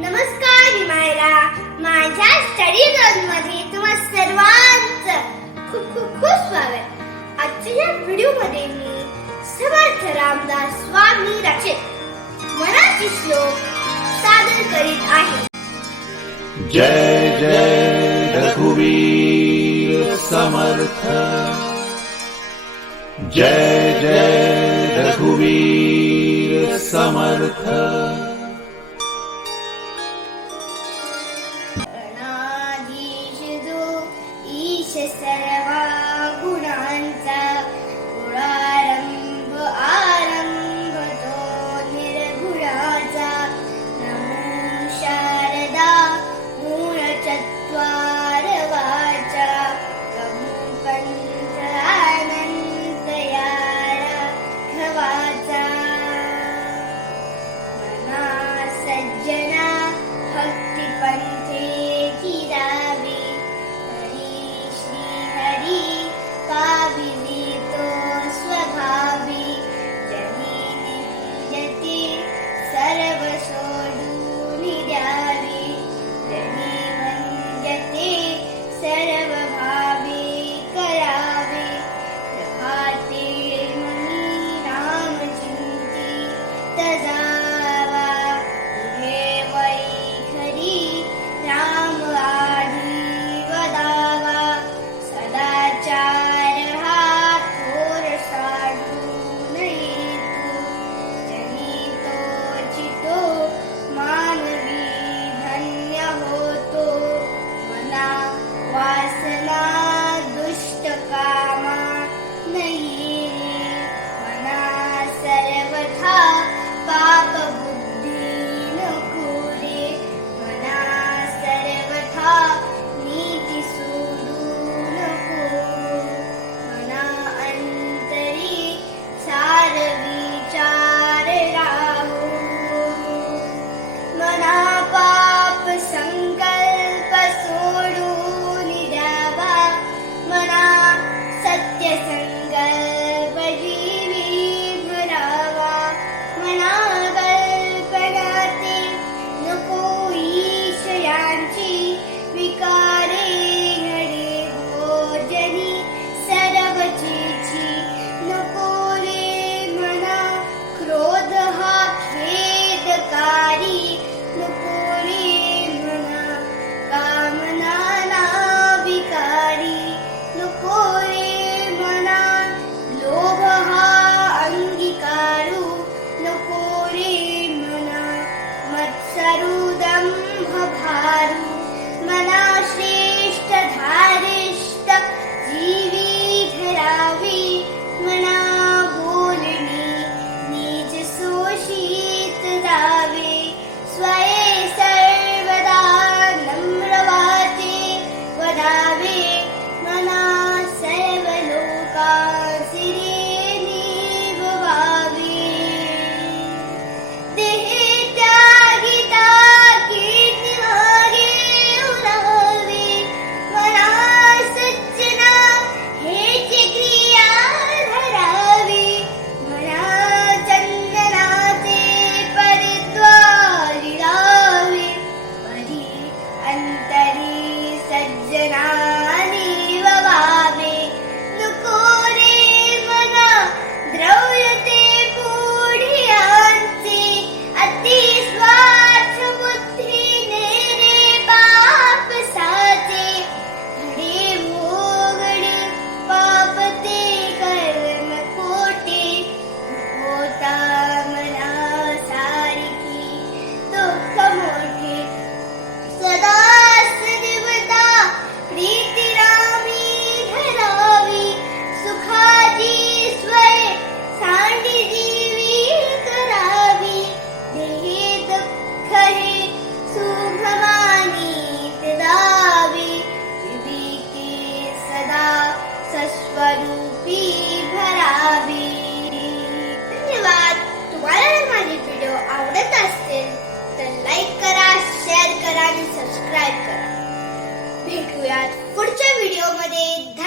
नमस्कार हिमायला माझ्या स्टडी झोनमध्ये तुम्हा सर्वांच खूप खूप खूप स्वागत. आजच्या व्हिडिओमध्ये मी समर्थ रामदास स्वामी रचित मराठी श्लोक सादर करीत आहे. जय जय रघुवीर समर्थ. जय जय रघुवीर समर्थ. Radhe